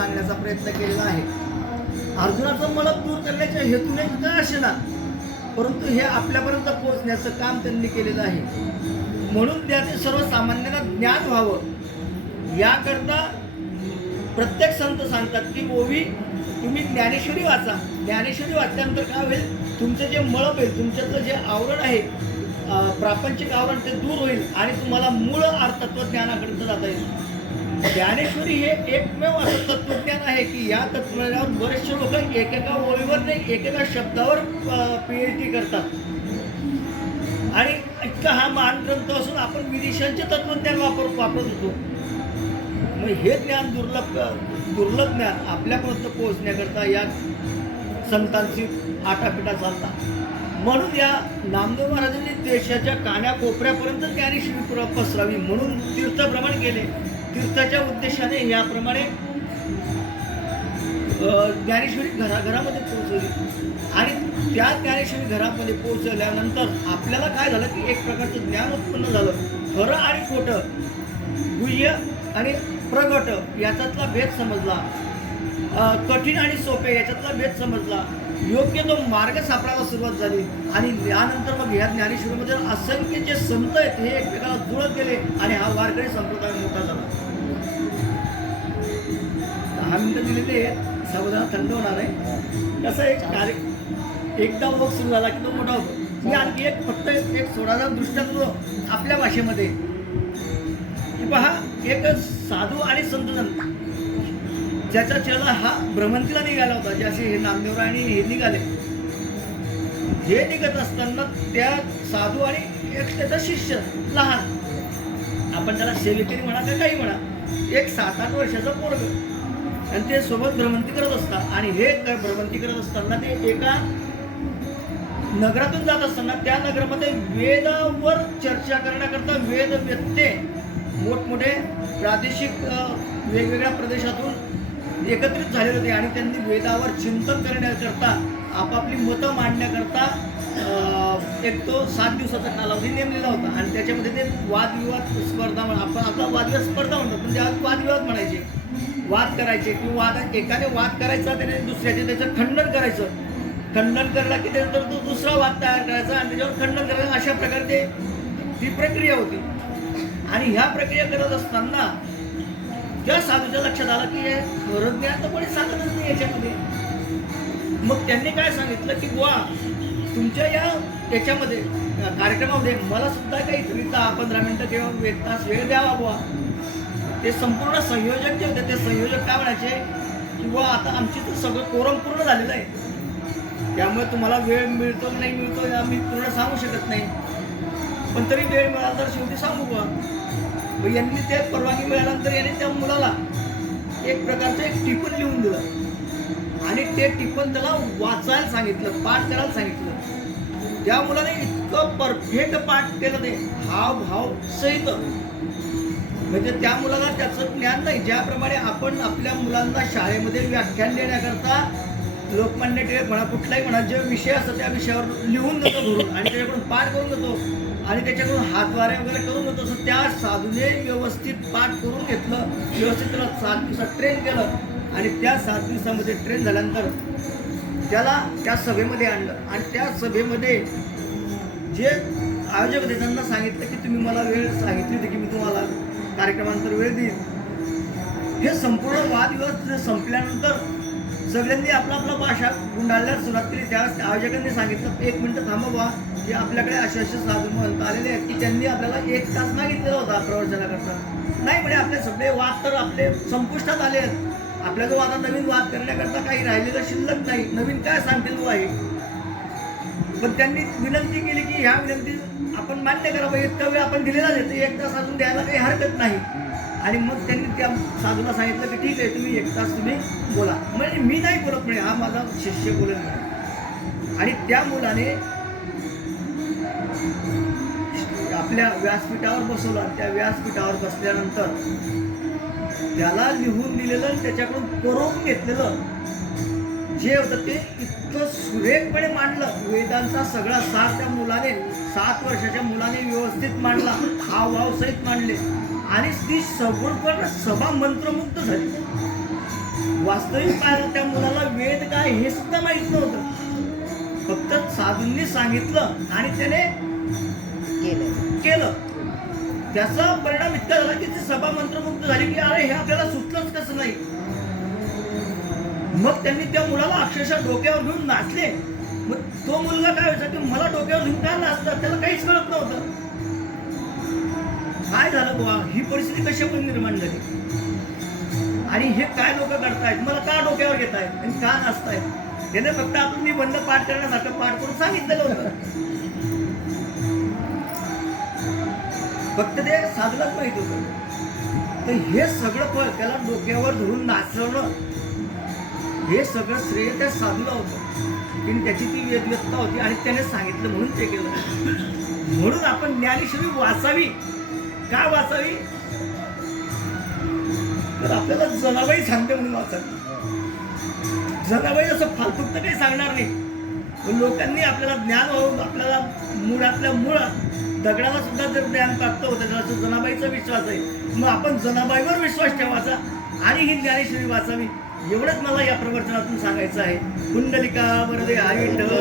सांगण्याचा प्रयत्न केलेला आहे. अर्जुनाचं मला दूर करण्याच्या हेतूने का असेना परंतु हे आपल्यापर्यंत पोहोचण्याचं काम त्यांनी केलेलं आहे. म्हणून त्याचे सर्वसामान्यांना ज्ञान व्हावं. याकरता प्रत्येक संत सांगतात की ओवी तुम्ही ज्ञानेश्वरी वाचा. ज्ञानेश्वरी वाचल्यानंतर काय होईल? तुमचं जे मळप होईल तुमच्यातलं जे आवरण आहे प्रापंचिक आवरण ते दूर होईल आणि तुम्हाला मूळ अर्थत्वज्ञानाकडे जाता येईल. ज्ञानेश्वरी हे एकमेव असं तत्वज्ञान आहे की या तत्वज्ञानावर बरेचसे लोक एकेका ओळीवर नाही एकेका शब्दावर पी एच डी करतात. आणि इतका हा महान ग्रंथ असून आपण विदेशांचे तत्वज्ञान वापर वापरत होतो. मग हे ज्ञान दुर्लभ दुर्लभ ज्ञान आपल्यापर्यंत पोहोचण्याकरता या संतांची आटापिटा चालता. म्हणून या नामदेव महाराजांनी देशाच्या कान्याकोपऱ्यापर्यंत ज्ञानेश्वरी पुरा पसरावी म्हणून तीर्थभ्रमण केले. तीर्थाच्या उद्देशाने याप्रमाणे ज्ञानेश्वरी घराघरामध्ये पोहोचवली आणि त्या ज्ञानेश्वरी घरामध्ये पोहोचल्यानंतर आपल्याला काय झालं की एक प्रकारचं ज्ञान उत्पन्न झालं. खरं आणि खोटं गुह्य आणि प्रगट याच्यातला भेद समजला. कठीण आणि सोपे याच्यातला भेद समजला. योग्य तो मार्ग सापडायला सुरुवात झाली. आणि यानंतर मग या ज्ञानेश्वरीमध्ये असंख्य जे संत आहेत हे एकमेकाला जुळत गेले आणि हा वारकरी संप्रदाय मोठा झाला. दहा मिनटं दिलेली आहेत सावधान थंड होणार आहे. कसं एक कार्य एकदा वोक सुरू झाला की तो मोठा होतो. मी आणखी एक फक्त एक सोडाचा दृष्टांत आपल्या भाषेमध्ये. की पहा एक साधू आणि संतजन ज्याचा चेहरा हा भ्रमंतीला निघाला होता ज्याचे हे नामदेवराय आणि हे निघाले. हे निघत असताना त्या साधू आणि एक त्याचा शिष्य लहान. आपण त्याला सेवेकरी म्हणा तर काही म्हणा एक सात आठ वर्षाचा पोरग. आणि ते सोबत भ्रमंती करत असतात आणि हे भ्रमंती करत असताना ते एका नगरातून जात असताना त्या नगरामध्ये वेदावर चर्चा करण्याकरता वेद व्यत्ते मोठमोठे प्रादेशिक वेगवेगळ्या प्रदेशातून एकत्रित झालेले होते आणि त्यांनी वेदावर चिंतन करण्याकरता आपापली मतं मांडण्याकरता एक तो सात दिवसाचा कालावधी नेमलेला होता. आणि त्याच्यामध्ये ते वादविवाद स्पर्धा म्हण आपण आपला वादविवाद स्पर्धा म्हणतो पण त्या वादविवाद म्हणायचे. वाद करायचे किंवा वाद एकाने वाद करायचा त्याने दुसऱ्याचे त्याचं खंडन करायचं. खंडन करला की त्यानंतर तो दुसरा वाद तयार करायचा आणि त्याच्यावर खंडन करायचं अशा प्रकारे ती प्रक्रिया होती. आणि ह्या प्रक्रिया करत असताना त्या साधूच्या लक्षात आलं की हे ज्ञान तर कोणी सांगतच नाही याच्यामध्ये. मग त्यांनी काय सांगितलं की बुवा तुमच्या या याच्यामध्ये कार्यक्रमामध्ये मला सुद्धा काही तुम्ही दहा पंधरा मिनटं किंवा एक तास वेळ द्यावा बुवा. ते संपूर्ण संयोजक जे होते ते संयोजक काय म्हणायचे? की बुवा आता आमची तर सगळं कोरम पूर्ण झालेलं आहे. त्यामुळे तुम्हाला वेळ मिळतो की नाही मिळतो हे आम्ही पूर्ण सांगू शकत नाही. पण तरी वेळ मिळाला तर शेवटी सांगू बा मग यांनी ते परवानगी मिळाल्यानंतर याने त्या मुलाला एक प्रकारचं एक टिपण लिहून दिलं. आणि ते टिपण त्याला वाचायला सांगितलं पाठ करायला सांगितलं. त्या मुलाने इतकं परफेक्ट पाठ केलं ते. हाव भाव सहित. म्हणजे त्या मुलाला त्याचं ज्ञान नाही. ज्याप्रमाणे आपण आपल्या मुलांना शाळेमध्ये व्याख्यान देण्याकरता लोकमान्य टिळक म्हणा कुठलाही म्हणा जे विषय असतो त्या विषयावर लिहून देतो धरून आणि त्याच्याकडून पाठ करून देतो आणि त्याच्याकडून हातवारे वगैरे करून देतो. असं त्या साधूने व्यवस्थित पाठ करून घेतलं. व्यवस्थित त्याला सात दिवसात ट्रेन केलं आणि त्या सात दिवसामध्ये ट्रेन झाल्यानंतर त्याला त्या सभेमध्ये आणलं. आणि त्या सभेमध्ये जे आयोजक होते त्यांना सांगितलं की तुम्ही मला वेळ सांगितली होती की मी तुम्हाला कार्यक्रमानंतर वेळ देईल. हे संपूर्ण वादविवाद संपल्यानंतर सगळ्यांनी आपला आपला भाषा गुंडाळण्यास सुरुवात केली. त्यावेळेस आयोजकांनी सांगितलं एक मिनटं थांबवा की आपल्याकडे असे असे साधू महंत आलेले आहेत की त्यांनी आपल्याला एक तास मागितलेला होता प्रवचनाकरता नाही म्हणजे आपले सगळे वाद तर आपले संपुष्टात आले आहेत. आपल्या जो आता नवीन वाद करण्याकरता काही राहिलेलं शिल्लक नाही. नवीन काय सांगतील तो आहे पण त्यांनी विनंती केली की ह्या विनंती आपण मान्य करा इतका वेळ आपण दिलेला देतो तर एक तास अजून द्यायला काही हरकत नाही. आणि मग त्यांनी त्या साधूला सांगितलं की ठीक आहे तुम्ही एक तास तुम्ही बोला. म्हणजे मी नाही बोलत म्हणे हा माझा शिष्य बोलत म्हणे. आणि त्या मुलाने आपल्या व्यासपीठावर बसवला. त्या व्यासपीठावर बसल्यानंतर त्याला लिहून दिलेलं त्याच्याकडून करून घेतलेलं जे होतं ते इतकं सुरेखपणे मांडलं. वेदांचा सगळा सार त्या मुलाने सात वर्षाच्या मुलाने व्यवस्थित मांडला. हावभाव सहित मांडले. आणि ती संपूर्ण सभा मंत्रमुग्ध झाली. वास्तविक पाहिलं त्या मुलाला वेद काय हे सुद्धा माहीत नव्हतं. फक्त साधूंनी सांगितलं आणि त्याने केलं. केलं. त्याचा परिणाम इतका झाला की ती सभा मंत्रमुक्त झाली की अरे हे आपल्याला सुचलंच कसं नाही? मग त्यांनी त्या मुलाला अक्षरशः डोक्यावर घेऊन नाचले. मग तो मुलगा काय व्हायचा की मला डोक्यावर घेऊन काय नाचतात त्याला काहीच कळत नव्हतं. काय झालं बुवा? ही परिस्थिती कशी पण निर्माण झाली? आणि हे काय लोक करतायत मला का डोक्यावर घेत आहेत आणि का नाचतायत? त्याने फक्त आपण मी बंद पाठ करण्यासारखं पाठ करून सांगितलेलं होतं. फक्त ते साधलंच माहीत होतं. तर हे सगळं फळ त्याला डोक्यावर धरून नाचवणं हे सगळं श्रेय त्या साधूला होतं. की त्याची ती व्यक्तता होती आणि त्याने सांगितलं म्हणून ते केलं. म्हणून आपण ज्ञानेश्वरी वाचावी. का वाचावी? तर आपल्याला जनाबाई सांगते म्हणून वाचावी जनाबाई असं फालतूक तर काही सांगणार नाही. लोकांनी आपल्याला ज्ञान व्हावं आपल्याला मुळातल्या मुळात दगडाला सुद्धा जर ज्ञान प्राप्त होतं त्याला जनाबाईचा विश्वास आहे. मग आपण जनाबाईवर विश्वास ठेवायचा. आणि ही ज्ञानेश्वरी वाचावी एवढंच मला या प्रवचनातून सांगायचं आहे. कुंडलिका वरदे आई ढल